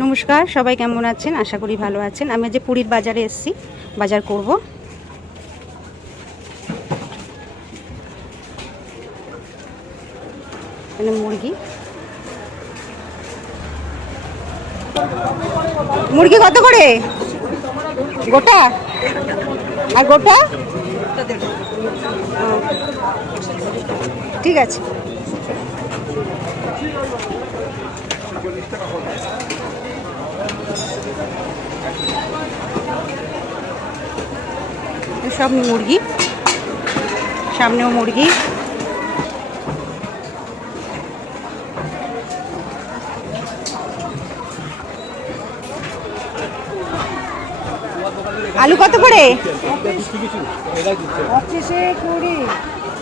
নমস্কার, সবাই কেমন আছেন? আশা করি ভালো আছেন। আমি আজ পুরীর বাজারে এসেছি, বাজার করব। এখানে মুরগি কত করে গোটা? আর গোটা ঠিক আছে। সব মুরগি, সামনেও মুরগি। আলু কত করে?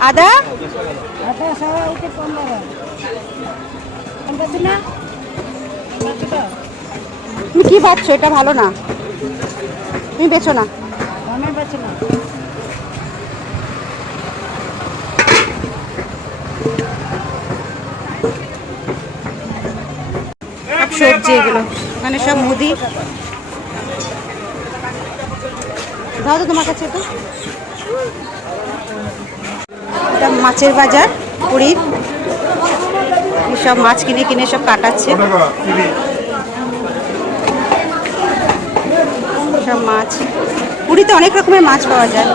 আদা তুমি কি ভাবছো? এটা ভালো না, তুমি বেছো না। সব সবজি এগুলো, মানে সব মুদি। দাও তো তোমার কাছে। এটা মাছের বাজার পুরীর। সব মাছ কিনে কিনে সব কাটাচ্ছে। সব মাছ, পুরীতে অনেক রকমের মাছ পাওয়া যায়।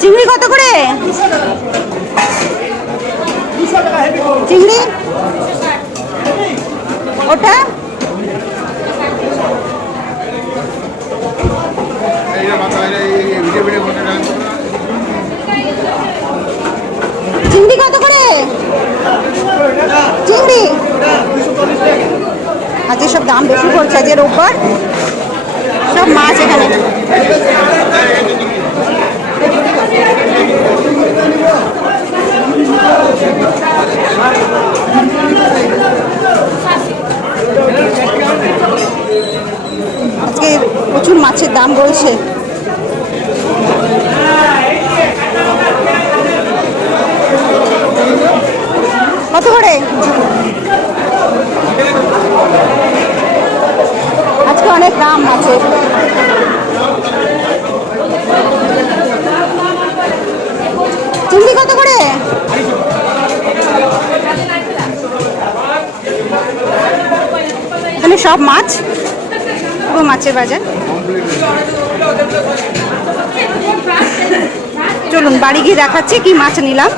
চিংড়ি কত করে? চিংড়ি ওটা চিংড়ি কত করে? চিংড়ি আজকে সব দাম বেশি পড়ছে, আজকে রোববার। সব মাছ এখানে। আজকে প্রচুর মাছের দাম বলছে। কত করে আজকে? অনেক দাম মাছের। চিংড়ি কত করে? এখানে সব মাছ, পুরো মাছের বাজার। চলুন বাড়ি গিয়ে দেখাচ্ছি কি মাছ নিলাম।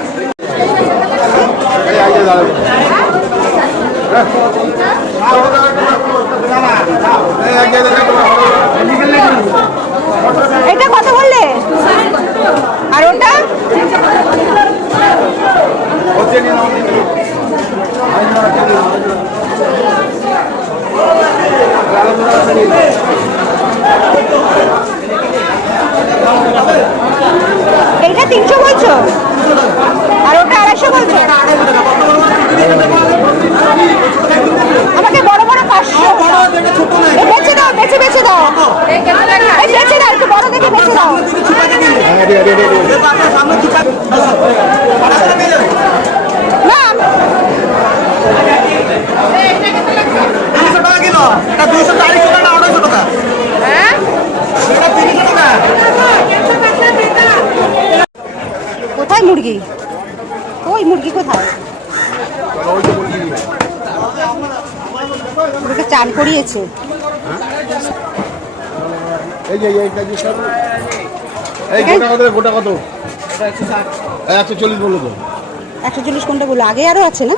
এটা কত বললে? আর ওটা? এইটা 300 বলছো, আর ওটা 250 বলছো? আমাকে বড় বড় 500 বেচে দাও, বেচে দাও, বেচে দাও, একটু বড় দেখে বেচে দাও। না কোথায় মুরগি? ওই মুরগি কোথায়? ওকে চান করিয়েছে। গোটা কত? 140 বললো তো। 140 কোনটা বললো? আগে আরো আছে না?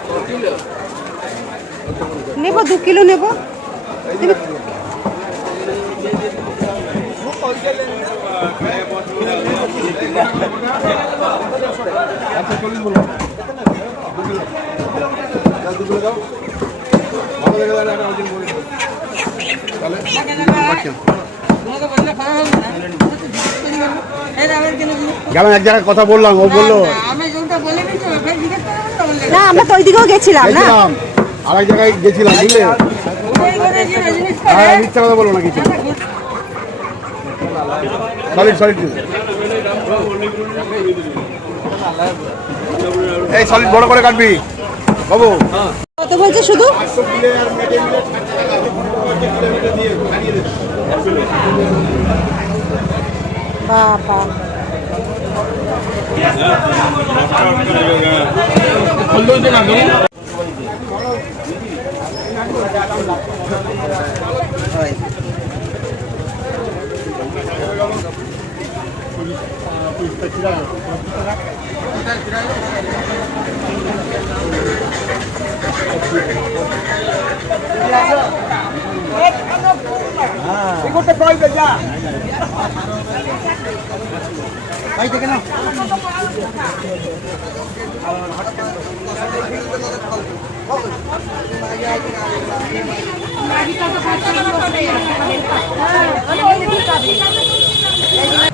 নেব 2 কিলো নেব। গেলাম এক জায়গায় কথা বললাম, ও বললো না আমরা তো ওই দিকেও গেছিলাম না, আরেক জায়গায় গেছিলাম বুঝলে। হ্যাঁ মিথ্যা কথা বলবো না কিছু। সলিড সলিড এই সলিড বড় করে কাটবি। বাবু কত বলছে শুধু? 800 কিলো আর মেটে মিলে 60 টাকা কিলোমিটার দিয়ে বানিয়ে দেবে। বাবা,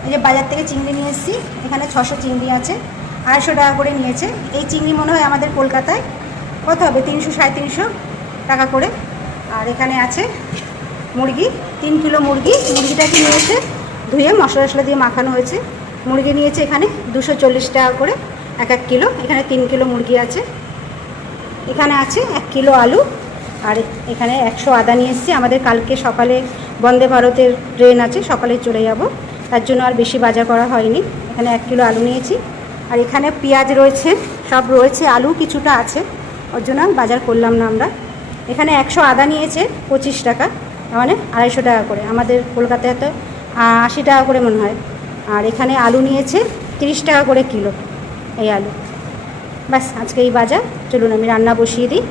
এই যে বাজার থেকে চিংড়ি নিয়ে এসেছি। এখানে 600 চিংড়ি আছে, 250 টাকা করে নিয়েছে। এই চিংড়ি মনে হয় আমাদের কলকাতায় কত হবে, 300 350 টাকা করে। আর এখানে আছে মুরগি, 3 কিলো মুরগি। মুরগিটাকে নিয়েছে ধুয়ে মশলা টশলা দিয়ে মাখানো হয়েছে। মুরগি নিয়েছে এখানে 240 টাকা করে 1 কিলো। এখানে 3 কিলো মুরগি আছে। এখানে আছে 1 কিলো আলু। আর এখানে 100 আদা নিয়ে এসেছি। আমাদের কালকে সকালে বন্দে ভারতের ট্রেন আছে, সকালে চলে যাব, তার জন্য আর বেশি বাজার করা হয়নি। এখানে 1 কিলো আলু নিয়েছি। আর এখানে পেঁয়াজ রয়েছে, সব রয়েছে, আলু কিছুটা আছে, ওর জন্য বাজার করলাম না আমরা। এখানে 100 আদা নিয়েছে 25 টাকা, মানে 250 টাকা করে। আমাদের কলকাতায় তো 80 টাকা করে মনে হয়। আর এখানে আলু নিয়েছে 30 টাকা করে কিলো, এই আলু। ব্যাস, আজকে এই বাজার। চলুন আমি রান্না বসিয়ে দিই।